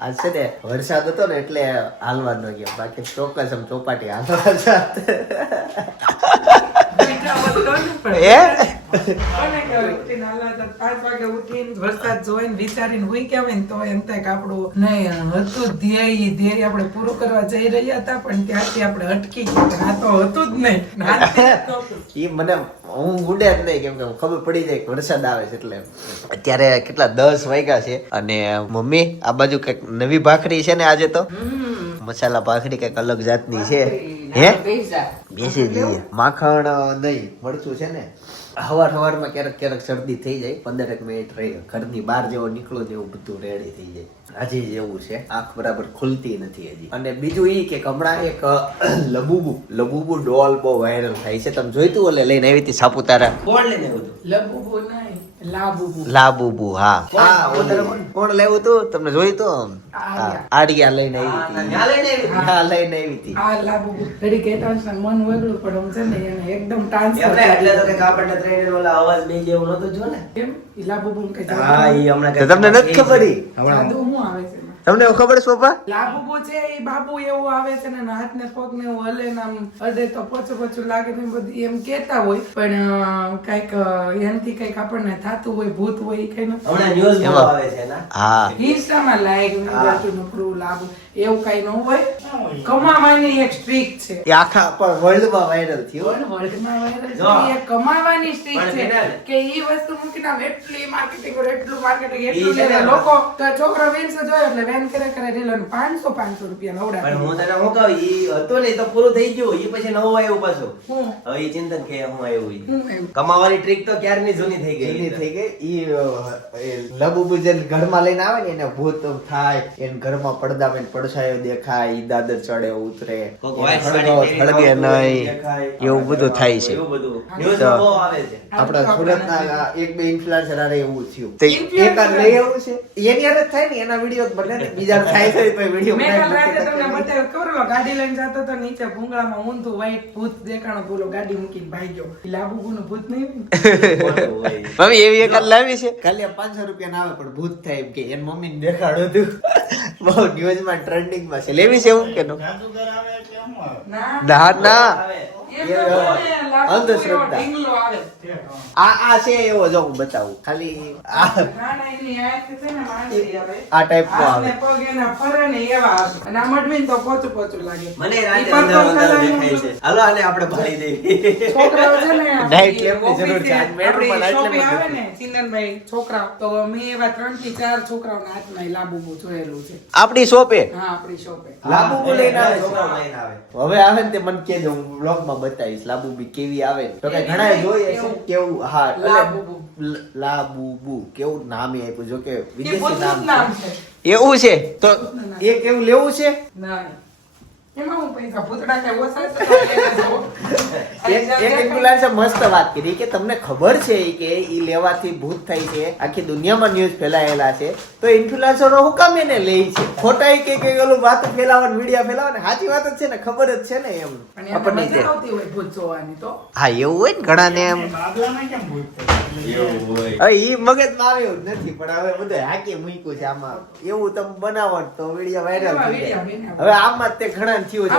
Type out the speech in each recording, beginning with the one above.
આજ છે ને વરસાદ હતો ને એટલે હાલવા ન ગયા. બાકી ચોક્કસ આમ ચોપાટી હાલવા જાત. મને હું ગુડે જ નહીં કેમ કે ખબર પડી જાય વરસાદ આવે છે એટલે. અત્યારે કેટલા દસ વાગ્યા છે અને મમ્મી આ બાજુ કંઈક નવી ભાખરી છે ને આજે તો? મસાલા ભાખરી કંઈક અલગ જાતની છે. હે? બેસી જઈએ. માખણ નહીં મરચું છે ને? હવાર હવારમાં ક્યારેક ક્યારેક શરદી થઈ જાય. પંદરેક મિનિટ રહી. ઘરની બહાર જેવો નીકળો જેવું બધું રેડી થઈ જાય. આજે જેવું છે. આંખ બરાબર ખુલતી નથી હજી. અને બીજું એ કે હમણાં એક લબુબુ લબુબુ ડોલ બહુ વાયરલ થાય છે. તમે જોઈતું એટલે લઈને આવી હતી સાપુતારા. કોણ લઈને આવ્યું લબુબુ નહીં લાબુબુ. લાબુબુ હા. હા કોણ લેવું તું? તમને જોયું તો આડિયા લઈને આવી હા, હતી. લઈને આવી હતી. હા લાબુબુ. ઘડી કહેતા મન વગડું છે ને એને એકદમ ટ્રાન્સફર એટલે તો કંઈક આપણને ત્રણેયનો ઓલા અવાજ બે જેવું નહોતું જો ને? કેમ? લાબુબુ હા ઈ હમણાં તમને નથી ખબર આવે છે? તમને એવું ખબર છે પપ્પા? લાબુબુ છે એ બાબુ એવું આવે છે ને હાથ ને પગ ને એવું હલે ને આમ અડે તો પોચું પછું લાગે ને બધી એમ કેતા હોય. પણ કંઈક એનથી કંઈક આપણને થાતું હોય ભૂત હોય કઈ ન્યૂઝ આવે છે ને હા. ઇન્સ્ટામાં લાઈક નકરું લાબુ. એવું કઈ ન હોય. કમાવાની એક સ્ટ્રીક છે. એ આખા પર વર્લ્ડમાં વાયરલ થયો. વર્લ્ડમાં વાયરલ એ કમાવાની સ્ટ્રીક છે. કે એ વસ્તુ મૂકી નામ એટલી માર્કેટિંગ એટલું માર્કેટિંગ એટલું લે લોકો તો છોકરો વેન્સ જોયો એટલે વેન કરે કરે રીલન 500 500 રૂપિયા પણ હું તને હું કહું ઈ હતો ને તો પૂરું થઈ ગયો. ઈ પછી નવો આવ્યો પાછું. હવે ઈ ચિંતન કે હું આવ્યો. કમાવાની ટ્રીક તો ક્યારની જૂની થઈ ગઈ? જૂની થઈ ગઈ. ઈ અ, એ લબુબુ જે ઘરમાં લઈને આવે ને એને ભૂત થાય એને ઘરમાં પડદામાં પડછાયો દેખાય દાદર ચડે ઉતરે. હળગે નહીં. એવું બધું થાય છે. આપણા સુરતના એક બે ઇન્ફ્લુએન્સર આરે એવું થયું. એક આ લઈ આવું છે. એની હારે થાય ને એના વીડિયો બને ને. બીજા થાય છે તો વીડિયો મેં કાલ રાતે તમને બતાવ્યો ખબર હોય, ગાડી લઈને જતો તો નીચે ભૂંગળામાં ઊંધું વાઈટ ભૂત દેખાણો બોલો ગાડી મૂકીને ભાગ્યો ઈ લાબુબુનું ભૂત નહીં મમ્મી એવી એક લાવી છે. ખાલી પાંચસો રૂપિયા ના આવે પણ ભૂત થાય એમ કે એની મમ્મી ને દેખાડો તું બહુ ન્યૂઝમાં ટ્રેન્ડિંગમાં છે. લેવી છે એવું કે નો? ના ના ના આવે. એમ તો મને લાબુબુ અંધશ્રદ્ધા. એવો ઢીંગલો આવે. આ આ છે એવો જો હું બતાવું. ખાલી આ ના ના એની આંખ છે ને માંડી આવે. આ ટાઈપનો હાથ આવે. ને પગ એના ફરે ને એવા અને આ મડમીને તો પોચું પોચું લાગે. મને રાતે purple અંધારું અંધારું colour નું દેખાય છે. હાલો આને આપણે ભાળી દઈએ. છોકરાઓ છે ને Night lamp ની જરૂર છે. આજ આપણી bedroom માં night શોપે lamp આવે ને ચિંતનભાઈ છોકરા. તો મેં એવા ત્રણથી ચાર છોકરાઓના હાથમાં લાંબુ લાબુબુ જોયેલું છે. આપણી શોપે હા આપણી શોપે લાબુબુ લઈને આવે છોકરાઓ લઈને આવે. હવે આવે ને તે મને કેજો હું બ્લોગમાં બતાવીશ. લાબુબી કેવી આવે તો કે ઘણા જોઈએ છે કેવું? હા લાબુબુ. લાબુબુ. કેવું નામ એ આપ્યું? જો કે વિદેશી નામ નામ છે. એવું છે? તો એ કેવું લેવું છે? ના. એમાં હું પૈસા પૂતળા કે ઓછા. એક મસ્ત વાત કરી કે તમને ખબર છે કે ઈ લેવાથી ભૂત થાય છે આખી દુનિયામાં ન્યૂઝ ફેલાયેલા છે તો ઇન્ફ્લુએન્સરો હું કામ એને લે છે. ખોટા કે કે ઓલું વાત ફેલાવવાનું વિડિયા ફેલાવવાનું સાચી વાત જ છે ને ખબર જ છે ને એમ. આપણને હોય ભૂત જોવાની તો? હા એવું હોય ને ઘણા એમ. એવું હોય. ઈ મગજમાં જ નથી પણ હવે બધું હાકી મૂક્યું છે આમાં. એવું તમે બનાવો તો વિડિયો વાયરલ થઈ જાય. હવે આમાં જ તે ઘણા થયું છે.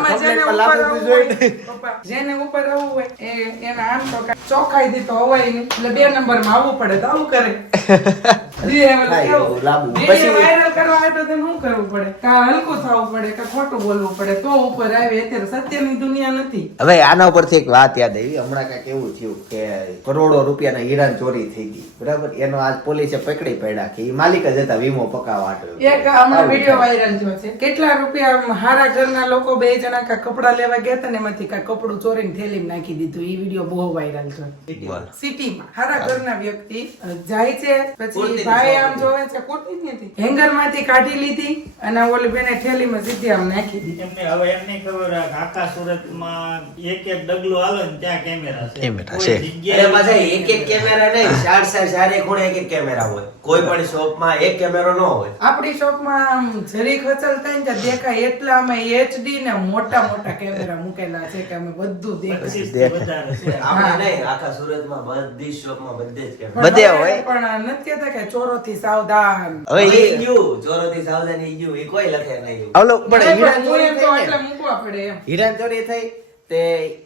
જેને ઉપર હોય, પપ્પા, જેને ઉપર આવવું હોય એ એના આમ તો ચોખાઈ દી તો નહીં એટલે બે નંબરમાં આવવું પડે તો આવું કરે. જી, હવે કેવું? એવું લાંબુ. વીડિયો પછી- viral કરવા હોય તો તેને શું કરવું પડે? કાં હલકું થવું પડે કાં ખોટું બોલવું પડે? તો ઉપર આવે અત્યારે સત્યની દુનિયા નથી. હવે આના ઉપરથી એક વાત યાદ આવી. હમણાં કાંઈક એવું થયું કે કરોડો રૂપિયાના હીરા ચોરી થઈ ગઈ. બરાબર? એનો આજ પોલીસે પકડી પડ્યા કે માલિક જ હતા વીમો પકાવવા. એક હમણાં વીડિયો વાયરલ થયો છે. કેટલા રૂપિયા હારા ઘરના લોકો બે જણા કા કપડા લેવા ગયા હતા ને એમાંથી કાંઈ કપડું ચોરીને થેલીમાં નાખી દીધું. એ વીડિયો બહુ વાયરલ થયો. સિટીમાં હારા ઘરના વ્યક્તિ. જાય છે પછી ભાઈ આમ જોવે છે કુર્તી નથી. હેંગરમાંથી કાઢી લીધી અને ઓલી બેને થેલીમાં સીધી આમ નાખી દીધી. એમને હવે એમ નહીં ખબર આખા સુરતમાં એક એક ડગલું હાલે ને ત્યાં કેમેરા છે. કેમેરા છે. જગ્યાએ પાછા એક એક કેમેરા. નહીં ચાર ચાર ચારે ખૂણે એક એક કેમેરા હોય. કોઈ પણ શોપમાં એક કેમેરો ન હોય. આપણી શોપમાં માં જરી ખચલ થાય ને ત્યાં દેખાય એટલા અમે એચડી ને મોટા મોટા કેમેરા મૂકેલા છે કે અમે બધું દેખાય. બધી શોપમાં બધે જ કેમેરા બધે પણ હોય. પણ નથી કહેતા કે ચોરોથી સાવધાન. હવે ચોરો થી સાવધાન એ ગયું ઈ કોઈ લખે નહીં. ઓલો પણ હીરા ચોરી એટલે મૂકવા પડે હીરા ચોરી થઈ તે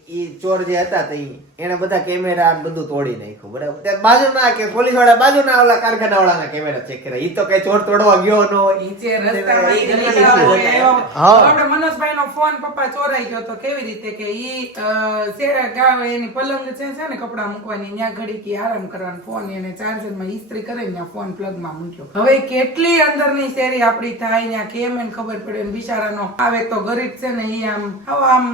ઈ ચોર જે હતા તે એને બધા કેમેરા બધું તોડી નાખ્યું બરાબર. તે બાજુના કે પોલીસવાળા બાજુના ઓલા કારખાના વાળાના કેમેરા ચેક કર્યા. ઈ તો કઈ ચોર તોડવા ગયો નો હોય. નીચે ઈ ગમે નીકળ્યા તે હોય એવો. હા. આપણે મનોજભાઈનો ફોન પપ્પા ચોરાઈ ગયો તો કેવી રીતે કે ઈ શેરા ગાવ એની પલંગ છે છે ને કપડા મૂકવાની ત્યાં ઘડી કે આરામ કરવાનો ફોન એને ચાર્જરમાં ઇસ્ત્રી કરીને ત્યાં ફોન પ્લગમાં મૂક્યો. હવે કેટલી અંદરની શેરી આપડી થાય ત્યાં કેમ એને ખબર પડે ને બિચારાનો. આવે તો ગરીબ છે ને ઈ આમ આવો આમ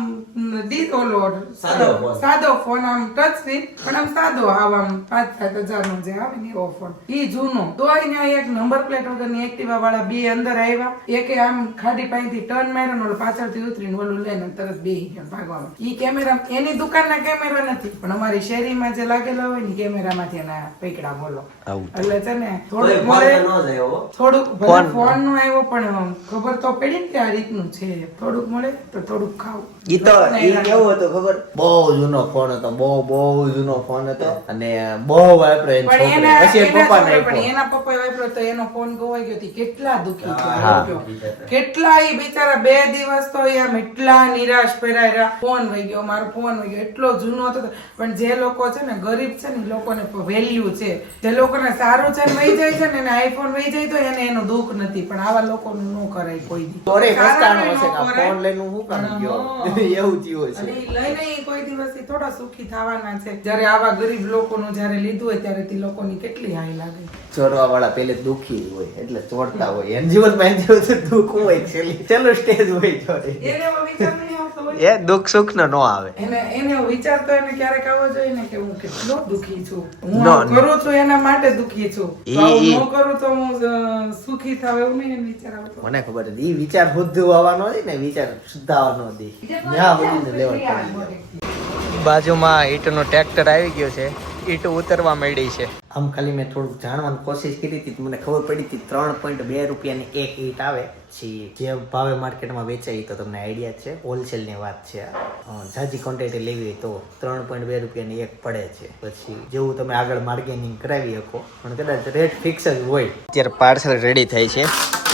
દીધો ઓલો સાદો સાદો ફોન. આમ ટચ સ્ક્રીન પણ આમ સાદો આવ આમ પાંચ સાત હજાર નો જે આવે ને એવો ફોન. ઈ જૂનો. તો અહીંયા એક નંબર પ્લેટ વગરની એક્ટિવા વાળા બે અંદર આવ્યા એકે આમ ખાડી પાસેથી ટર્ન માર્યો ને પાછળથી ઉતરીને ઓલું લઈને તરત બે ગયા ભાગવામાં ઈ કેમેરા એની દુકાનના કેમેરા નથી પણ અમારી શેરીમાં જે લાગેલા હોય ને કેમેરામાંથી એના પૈકડા બોલો. એટલે છે ને થોડુંક મળે ન થોડુંક ફોન- નો આવ્યો પણ ખબર તો પડી ને કે આ રીતનું છે. થોડુંક મળે તો થોડુંક ખાવું. ઈ તો એવું હતું ખબર? બહુ જૂનો ફોન હતો બહુ બહુ જૂનો ફોન હતો અને બહુ વાપરો એની છોકરી. એના પછી એના એના પપ્પાને પણ એના પપ્પાએ વાપર્યો તો એનો ફોન ગોવાઈ ગયો હતી કેટલા દુખી થયા. કેટલા એ બિચારા બે દિવસ તો એમ એટલા નિરાશ પહેરાયા ફોન વહી ગયો મારો ફોન વહી ગયો. એટલો જૂનો હતો પણ જે લોકો છે ને ગરીબ છે ને લોકોને વેલ્યુ છે. જે લોકોને સારું છે ને વહી જાય છે ને એને આઈફોન વહી જાય તો એને એનું દુઃખ નથી. પણ આવા લોકોનું ન કરાય કોઈ દી. ફોન લઈને હું પણ ગયો. એવું થયું અને ઈ કોઈ દિવસ થોડા સુખી થવાના છે. જ્યારે આવા ગરીબ લોકોનું જ્યારે લીધું હોય ત્યારે તે લોકોની કેટલી હાઈ લાગે. ચોરવા વાળા પેલે દુખી હોય એટલે ચોરતા હોય. એમ જીવનમાં એના જેવું તો દુઃખ હોય છેલ્લી. છેલ્લું સ્ટેજ હોય ચોરી એને વિચાર નહીં એ દુઃખ સુખ નો નો આવે. એને એને વિચાર તો એને ક્યારેક આવો જોઈએ ને કે હું કેટલો દુખી છું. હું કરું છું એના માટે દુખી છું. હું ન કરું તો હું સુખી થાવ એવું નહીં એને વિચાર આવતો. મને ખબર હતી ઈ વિચાર શુદ્ધ આવવાનો હતી ને વિચાર શુદ્ધ આવવાનો હતી ન્યા બધીને લેવલ બાજુમાં ઈટનો ટ્રેક્ટર આવી ગયો છે. ઈંટ ઉતરવા માંડી છે. આમ ખાલી મેં થોડુંક જાણવાની કોશિશ કરી હતી મને ખબર પડી હતી ત્રણ પોઈન્ટ બે રૂપિયાની એક ઈંટ આવે. પછી જે ભાવે માર્કેટમાં વેચાય તો તમને આઈડિયા છે. હોલસેલની વાત છે ઝાઝી ક્વોન્ટિટી લેવી હોય તો ત્રણ પોઈન્ટ બે રૂપિયાની એક પડે છે. પછી જેવું તમે આગળ માર્કેટિંગ કરાવી શકો પણ કદાચ રેટ ફિક્સ જ હોય. અત્યારે પાર્સલ રેડી થાય છે.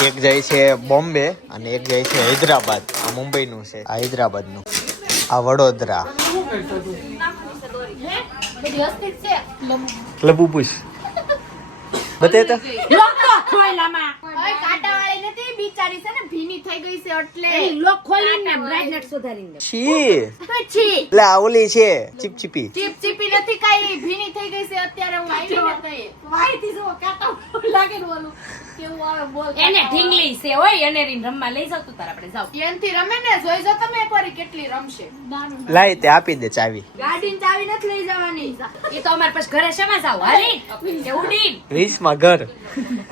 એક જાય છે બોમ્બે અને એક જાય છે હૈદરાબાદ. આ મુંબઈનું છે. આ હૈદરાબાદનું. આ વડોદરા. લબુ પૂછ બતાતા ખોયલામાં. ઓય કાંટાવાળી નથી બિચારી છે ને ભીની થઈ ગઈ છે એટલે. લોક ખોલીને બ્રાઇટનેસ સુધારીને છી. તો છી. એટલે આવલી છે ચીપચીપી. ચીપચીપી નથી કાઈ ભીની થઈ ગઈ છે અત્યારે હું આવી ને કઈ વાઈથી જો કાટા લાગે ને ઓલું કેવું આવે બોલ એને ઢીંગલી છે ઓય એને રીન રમવા લઈ જાવ તું તાર આપણે જાવ. એનથી રમે ને જોઈ જો તમે એકવાર કેટલી રમશે. લાઈ તે આપી દે ચાવી. ગાડીની ચાવી નથી લઈ જવાની. એ તો અમાર પાસે ઘરે શેમાં જાવ? હાલી? કે ઉડીન? વીસમાં ઘર.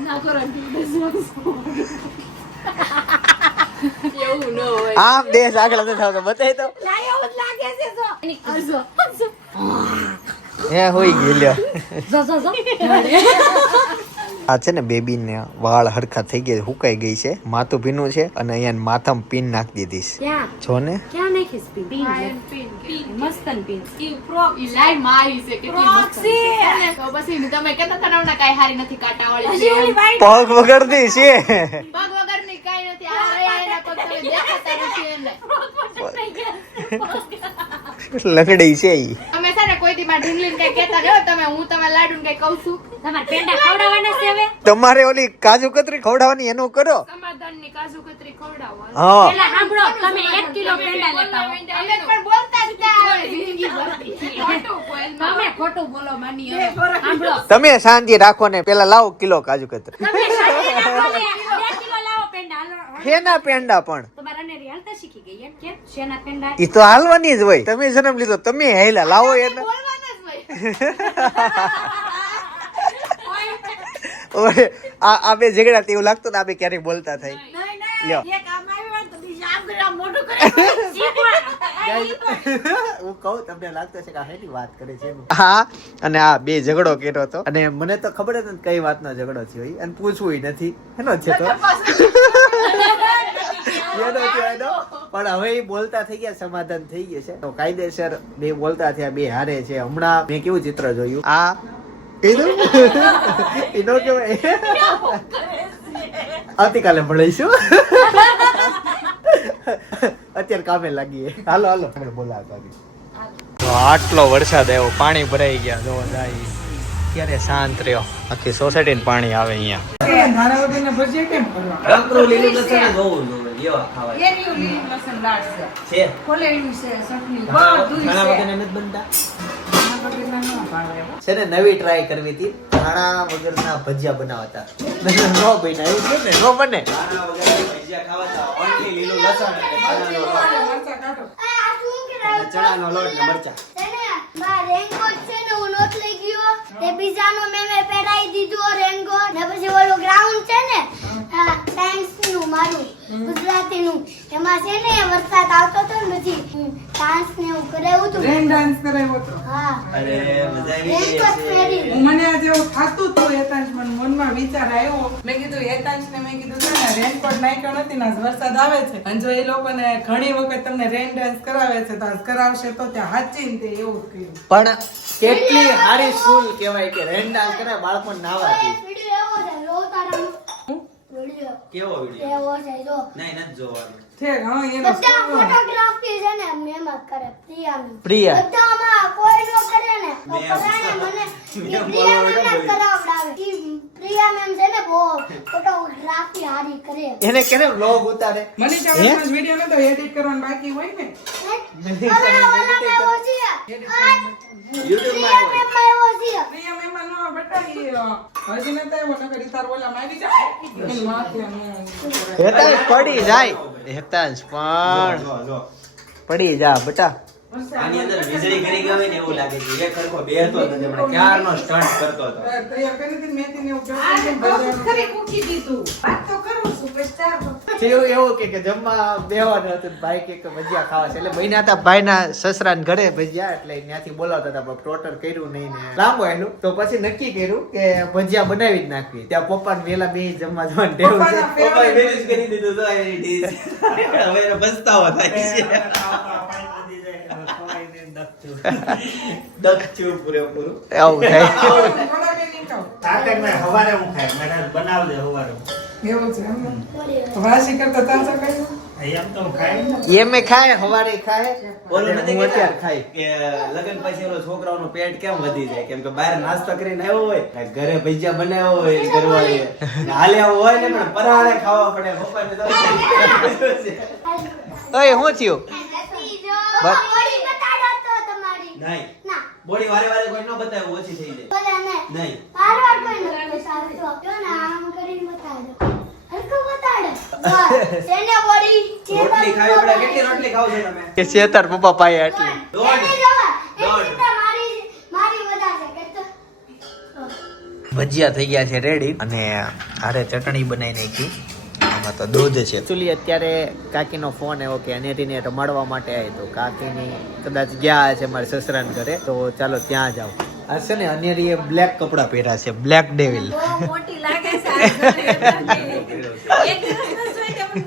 ના આમ દેશ આગળ નથી આવતો બતાય તો હે હોઈ ગઈ લ્યો જો જો જો આ છે ને બેબી ને વાળ હરખા થઈ ગયા હુકાઈ ગઈ છે. માથું ભીનું છે અને અહીંયા માથામાં પિન નાખી દીધી છે. જો ને. ક્યાં નાખીશ પીન? પીન મસ્તન પીન. ઈ લાઈ મારી છે કેટલી મસ્ત છે. તો પછી તમે કહેતા હતા ને હમણાં કાંઈ હારી નથી કાંટાવાળી છે. એમ. પગ વગડતી છે. લકડી છે ઈ. છે ને કોઈ દી માં ઢીંગલી કઈ કેતા રહ્યો તમે હું તમે લાડુ કઈ કઉ છું? તમારે પેંડા ખવડાવવાના છે હવે? તમારે ઓલી કાજુ કતરી ખવડાવવાની એનું કરો. સમાધાનની કાજુ કતરી ખવડાવો. હા. પેલા સાંભળો તમે 1 કિલો પેંડા લેતા અમે પણ બોલતા જ ના આવડે જિંદગી ભરતી. ખોટું તમે ખોટું બોલો માની હવે. સાંભળો. તમે શાંતિ રાખો ને પેલા લાવો કિલો કાજુ કતરી. તમે શાંતિ રાખો ને. બે કિલો લાવો પેંડા. હાલો શેના પેંડા પણ? તમારા ને હાલતા શીખી ગઈ એમ કેમ શેના પેંડા? ઈ તો હાલવાની જ હોય. તમે જન્મ લીધો તમે હેલા લાવો એને. બોલવાના જ હોય. ઓય આ આ બે ઝઘડા તેવું લાગતું ને આ ક્યારેક બોલતા લ્યો. હું કહું તમને લાગતું છે કે આ હેની વાત કરે છે હા અને આ બે ઝઘડો કર્યો હતો અને મને તો ખબર જ નથી કઈ વાતનો ઝઘડો થયો અને પૂછવું નથી. એનો છે તો. પણ હવે બોલતા થઈ ગયા સમાધાન થઈ ગયા છે. તો કાયદેસર બે બોલતા થયા બે હારે છે. હમણાં મેં કેવું ચિત્ર જોયું? આ દઉં એ નો કહેવાય આવતીકાલે મળીશું અત્યારે કામે લાગીએ હાલો હાલો આપણે બોલાવતા આટલો વરસાદ આવ્યો પાણી ભરાઈ ગયા જો જાય ત્યારે શાંત રહ્યો. આખી સોસાયટી પાણી આવે અહીંયા. છે ન નવી ટ્રાય કરવી હતી. ધાણા વગરના ભજીયા બનાવતા. નો બન્યા એવું છે ને નો બને. ખાણા વગરના ભજીયા ખાવા તો only લીલું લસણ અને ચણાનો લોટ. ને મરચા. રેનકોટ છે ને હું નોટ લઈ ગયો તે બીજાનો મેં મેં પહેરાઈ દીધો રેનકોટ ને પછી ઓલો ગ્રાઉન્ડ છે ને સાયન્સનું મારું ગુજરાતી નું એમાં છે ને વરસાદ આવતો હતો ને પછી ડાન્સ ને એવું કરાવ્યું હતું રેન ડાન્સ કરાવ્યો હતો હા. અરે મજા આવી ગઈ રેનકોટ મને આજે એવું થાતું હતું હેતાંશ મને મનમાં વિચાર આવ્યો. મેં કીધું હેતાંશ ને મેં કીધું છે ને રેનકોટ નાખ્યો નથી ને વરસાદ આવે છે. અને જો એ લોકોને ઘણી વખત તમને રેન ડાન્સ કરાવે છે તો કરાવશે તો ત્યાં હાચી ને તે એવું પણ કેટલી સારી સ્કૂલ કહેવાય કે રેન ડાન્સ કરે બાળકો નાવા દે. વિડિયો કેવો વીડિયો છે જો. નહીં નથી જોવાનું. છે હા એનો બધા ફોટોગ્રાફી છે ને મેમ કરે પ્રિયાની પ્રિયા. બધામાં કોઈ નો કરે ને. તો મને પ્રિયા કરાવડાવે. પ્રિયા મેમ છે ને બહુ ફોટોગ્રાફી હારી કરે એને કેને વ્લોગ ઉતારે? મનીષા હે? વર્માનો નતો એડિટ કરવાનું બાકી હોય ને. હમણાં ઓલામાં એવો છે આ માં મેમમાં એવો છે પ્રિયા મહેમાન નો બેટા ઈ, હજી નતા આવ્યો નકર ઈ તાર ઓલામાં આવી જાય. માથે નો. પડી જાય. હેતાજ પણ જો, જો. પડી જા બેટા. આની અંદર વીજળી કરી ગઈ હોય ને એવું લાગે છે. એ ખરખો બેહતો જ હમણાં ક્યારનો સ્ટન્ટ કરતો હતો. તૈયાર કરી દીધી મેથી ને એવું આ કેવું તો કેમ બહુ દીધું. વાત તો કરું છું પછી એવું એવું કે કે જમવા બેવાનું હતું ભાઈ કે કે ભજીયા ખાવા છે. એટલે મહિના હતા ભાઈના સસરા ઘરે ભજીયા એટલે ત્યાંથી બોલાવતા હતા પણ ટોટર કર્યું નહીં ને. લાંબો એનું. તો પછી નક્કી કર્યું કે ભજીયા બનાવી જ નાખવી. ત્યાં પપ્પા ને વેલા બે જમવા જવાનું ટેવ છે. પપ્પાએ favorite. કરી દીધું તો હવે પસ્તાવો થાય છે પાણી વધી જાય હવે ખવાય નહીં પૂરેપૂરું. આવું થાય. થોડા બે નહીં ખાવ. તાતે મેં હવારે હું ખાય મેં બનાવજે હવારે એવું છે એમ વાસી કરતા તાજા ખાઈ એમ ખાય ને એમે ખાય હવારે ખાય. ઓલું નથી અત્યારે કહેતા કે લગ્ન પછી ઓલો છોકરાઓનો પેટ કેમ વધી જાય? કેમ કે બહાર નાસ્તો કરીને આવ્યો હોય ઘરે ભજીયા બનાવ્યો હોય ઘરવાળીએ. હાલ્યા હાલે હોય ને પણ પરાળે ખાવા પડે પપ્પાને ઓય હું થયું બસ. બોડી બતાડો તો તમારી નહીં. ના. બોડી વારે વારે કોઈ ન બતાવે ઓછી થઈ જાય. બોલા ને નહીં. વાર વાર કોઈ ન બતાવે. સારું તો કયો ને આમ કરીને બતાડો હલકું બતાડો બસ. બોડી રોટલી ખાવી પડે. કેટલી રોટલી ખાવ છો તમે? કે છેતર પપ્પા આટલી. તો. ભજીયા થઈ ગયા છે રેડી અને હારે ચટણી બનાવી નાખી આમાં તો દૂધ છે. એકચ્યુઅલી અત્યારે કાકીનો ફોન આવ્યો કે અનેરીને રમાડવા માટે આવી તો કાકીની કદાચ ગયા છે મારા સસરાને ઘરે તો ચાલો ત્યાં જાઓ. આ છે ને અનેરીએ બ્લેક કપડાં પહેર્યા છે બ્લેક ડેવિલ મોટી લાગે છે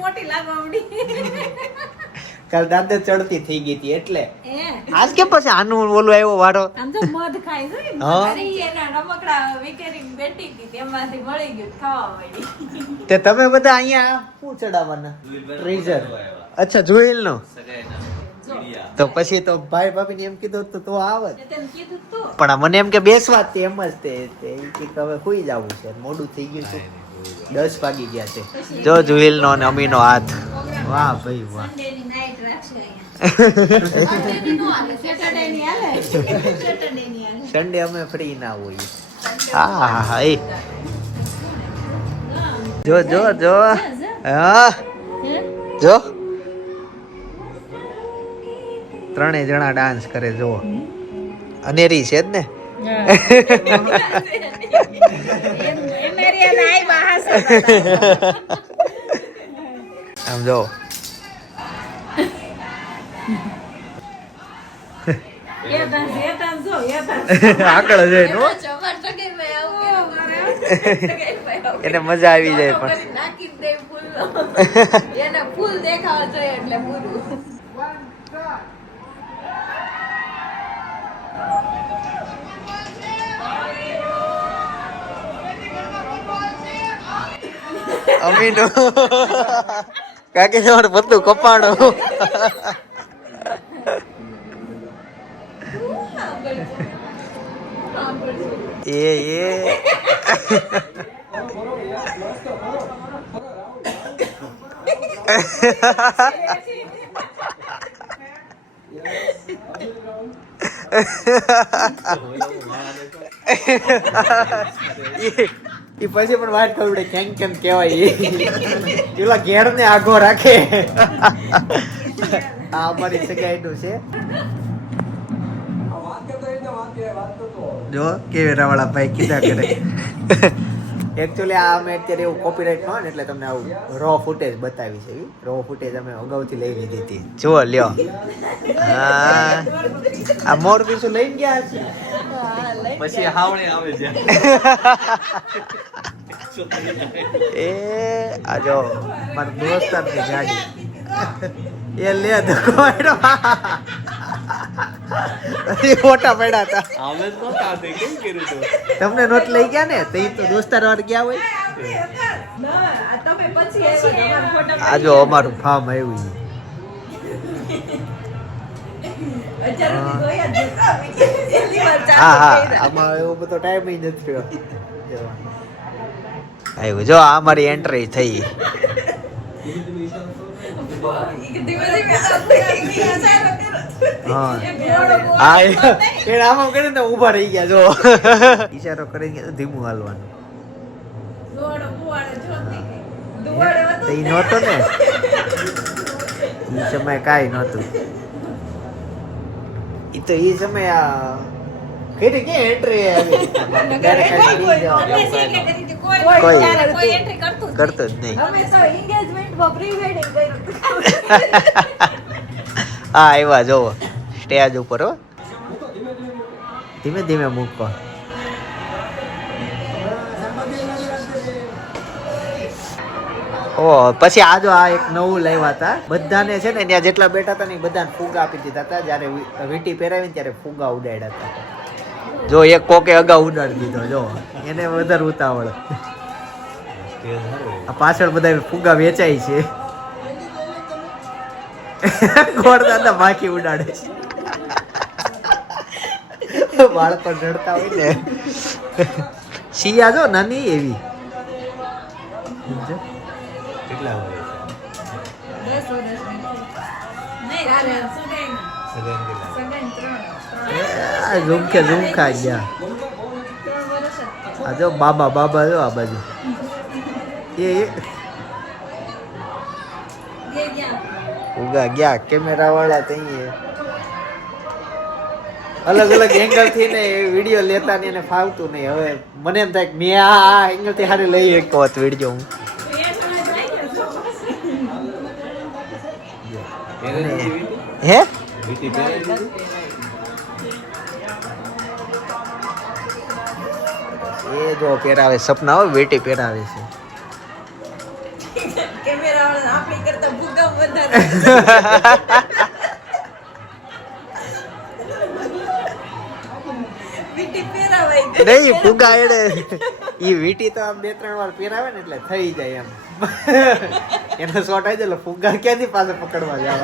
મોટી લાગવા કાલ દાદા ચડતી થઈ ગઈ હતી એટલે. આજ કેમ પછી આનું ઓલું આવ્યો વારો? આમ તો મધ ખાય છે ને. હા. એના રમકડા વિકેરીને બેઠી હતી તેમાંથી મળી ગયું ખાવા મળી. તે તમે બધા અહીંયા શું ચડાવવાના? ટ્રીઝર અચ્છા જોઈલ નો તો પછી તો ભાઈ ભાભીને એમ કીધું તો તો આવે પણ મને એમ કે બેસવા તે એમ જ તે તે કે હવે સુઈ જવું છે મોડું થઈ ગયું છે. દસ વાગી ગયા છે. જો જુહિલ નો અને અમીનો હાથ. વાહ ભાઈ વાહ. સન્ડે અમે ફ્રી ના હોઈએ. હા હા હા એ. જો જો જો. હા. જો. ત્રણેય જણા ડાન્સ કરે જો અનેરી છે જ ને? આમ જો? ટકેરમાં આવું એને મજા આવી જાય પણ. નાખી દે ફૂલ એને ફૂલ દેખાવ જોઈએ એટલે પૂરું. અમીનું. કાકી તમારું પતલું કપાણું. એ. એ. એ પછી પણ વાત કરું પડે કેમ કેમ કહેવાય એ પેલા ઘેર ને આગો રાખે. આ અમારી સગાઈનું છે. જો કેવી રાવાળા ભાઈ કીધા કરે. એકચ્યુઅલી આ અમે અત્યારે એવું કોપીરાઇટ ન હોય ને એટલે તમને આવું રો ફૂટેજ બતાવી છે રો ફૂટેજ અમે અગાઉથી લઈ લીધી હતી. જુઓ લ્યો. હા. આ મોર પીસું લઈ ગયા છે પછી હાવણે આવે છે. એ આ જો મારા દોસ્તારની ગાડી. એ લે ધક્કો એ ફોટા પડ્યા હતા. અમે તો સાથે કેમ કર્યું તું? તમને નોટ લઈ ગયા ને તે તો દોસ્તાર વાર ગયા હોય. ના, આ તમે પછી આવ્યા, તમારા ફોટા આ જો અમારું ફાર્મ આવ્યું જ હા હા આમાં એવો બધો ટાઈમ નથી થયો આવ્યું જો આ અમારી એન્ટ્રી થઈ. હા. એ એ આમાં કરીને ઊભા રહી ગયા જો ઈશારો કરી ગયા ધીમું હાલવાનું તો ને. નહોતો ને ઈ સમય કાંઈ નહોતું એ તો એ સમય આ કઈ કે એન્ટ્રી આવી ત્યારે કાંઈ કરતું જ નહીં અમે તો પ્રી હા આવ્યા જોવો. સ્ટેજ ઉપર હો. ધીમે ધીમે મૂકો. ઓ પછી આ જો આ એક નવું લાવ્યા હતા. બધાને છે ને ત્યાં જેટલા બેઠા હતા ને બધાને ફુગા આપી દીધા હતા. જ્યારે વીટી વીંટી પહેરાવી ત્યારે ફુગા ઉડાડ્યા હતા. જો એક કોકે અગાઉ ઉડાડી દીધો જો. એને વધારે ઉતાવળ. પાછળ બધા ફુગા વેચાય છે. ગોળ માખી ઉડાડે. છે બાળકો રડતા હોય ને. શિયા જો નાની એવી. કેટલા હોય? ઝુમકે ઝુમકા ગયા. આ જો બાબા બાબા જો આ બાજુ. એ એ ગયા ગયા ઉગા ગયા. કેમેરા વાળા તઈ અલગ અલગ એંગલથી ને વીડિયો લેતા ને ફાવતું નહીં. હવે મને એમ થાય કે મેં આ એંગલથી હારે લઈ એક વાત વીડિયો હું. હે? એ જો પહેરાવે, સપના હોય વેટી પહેરાવે છે કેમેરા વાળા આપણી કરતા ભૂગા વધારે વીટી પહેરાવાય ગઈ. નહીં ફુગા એડે. ઈ વીટી તો આમ બે ત્રણ વાર પહેરાવે ને એટલે થઈ જાય એમ. એનો શોટ આવી જાય એટલે ફુગા ક્યાંથી પાસે પકડવા જવા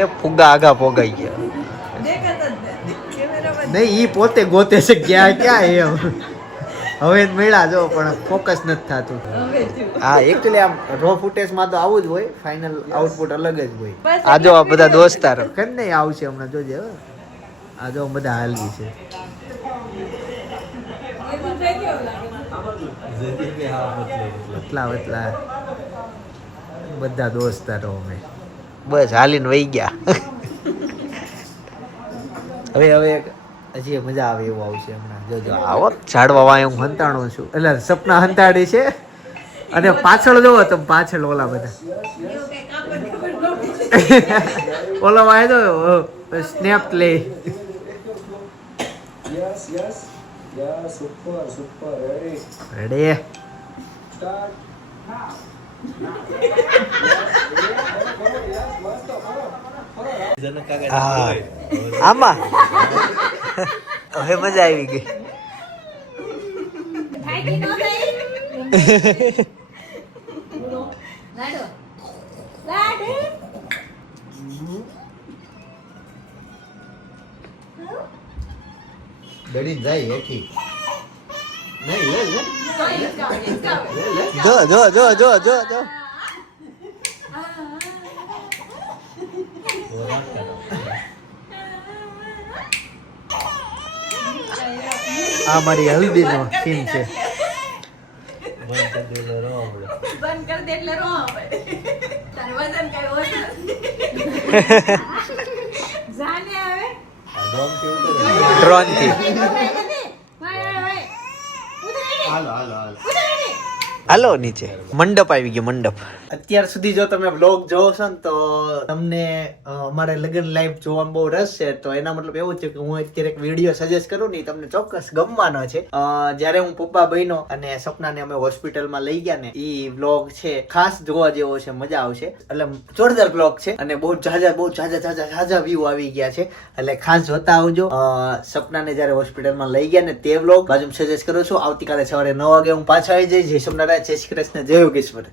એ ફુગા આગા પોગાઈ ગયા. દેખાતા જ નથી. કેમેરામાં નહીં ઈ પોતે ગોતે છે ક્યાં ક્યાં એમ હવે. જ મળ્યા જો પણ ફોકસ નથી થતું. હા એકચુઅલી આમ રો ફૂટેજમાં તો આવું જ હોય ફાઇનલ આઉટપુટ અલગ જ હોય. આ જો આ બધા દોસ્તારો. કે નહીં આવશે હમણાં જોજે હવે આ જો બધા હાલવી છે. વતલા વતલા બધા દોસ્તારો અમે. બસ હાલીને વહી ગયા. હવે હવે હજી મજા આવે એવું આવશે હમણાં. જોજો આવો ઝાડવા વાય હું હંતાણો છું. એટલે સપના હંતાડી છે. અને પાછળ જોવો તમે પાછળ ઓલા બધા. ઓલો કઈ કાપડ ખબર નહોતી. ઓલો વાય તો સ્નેપ લે. રેડી હા આમાં? હવે મજા આવી ગઈ. જાય હેઠી નહીં લે લે તો હિચકાવે, હિચકાવે. જો જો જો જો જો જો આ મારી હલ્દીનો સીન છે. બંધ કરી દે એટલે રો આવે તારું વજન કઈ ઓછું જાને આવે ડ્રોનથી વાય, વાય, વાય. ઉતરી હાલો હાલો હાલો. હાલો, નીચે. મંડપ આવી ગયો, મંડપ. અત્યાર સુધી જો તમે વ્લોગ જોવો છો ને તો તમને અમારે લગ્ન લાઈફ જોવામાં બહુ રસ છે, તો એના મતલબ એવું છે કે હું અત્યારે એક વીડિયો સજેસ્ટ કરું ને તમને ચોક્કસ ગમવાનો છે. જ્યારે હું પપ્પા બહેનો અને સપનાને અમે હોસ્પિટલમાં લઈ ગયા ને એ વ્લોગ છે, ખાસ જોવા જેવો છે, મજા આવશે. એટલે જોરદાર બ્લોગ છે અને બહુ જાજા બહુ જાજા જાજા જાજા વ્યૂ આવી ગયા છે. એટલે ખાસ જોતા આવજો. સપનાને જ્યારે હોસ્પિટલમાં લઈ ગયા ને તે વ્લોગ બાજુ સજેસ્ટ કરું છું, આવતીકાલે સવારે નવ વાગે હું પાછા આવી જઈશ, જય સોમનારાયણ. જય શ્રી કૃષ્ણ જય યોગેશ્વર.